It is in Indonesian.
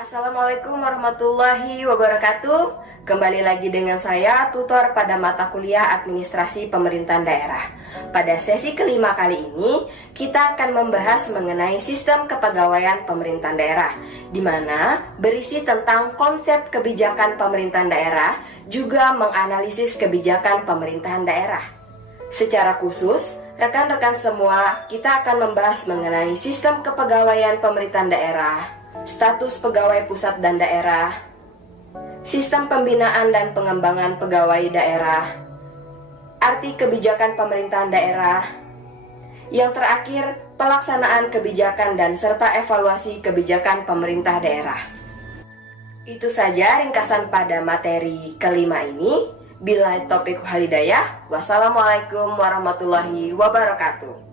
Assalamualaikum warahmatullahi wabarakatuh. Kembali lagi dengan saya, tutor pada mata kuliah Administrasi Pemerintahan Daerah. Pada sesi kelima kali ini, kita akan membahas mengenai sistem kepegawaian pemerintahan daerah, di mana berisi tentang konsep kebijakan pemerintahan daerah, juga menganalisis kebijakan pemerintahan daerah. Secara khusus, rekan-rekan semua, kita akan membahas mengenai sistem kepegawaian pemerintahan daerah, status pegawai pusat dan daerah, sistem pembinaan dan pengembangan pegawai daerah, arti kebijakan pemerintahan daerah, yang terakhir pelaksanaan kebijakan dan serta evaluasi kebijakan pemerintah daerah. Itu saja ringkasan pada materi kelima ini. Bila topik halidayah, wassalamualaikum warahmatullahi wabarakatuh.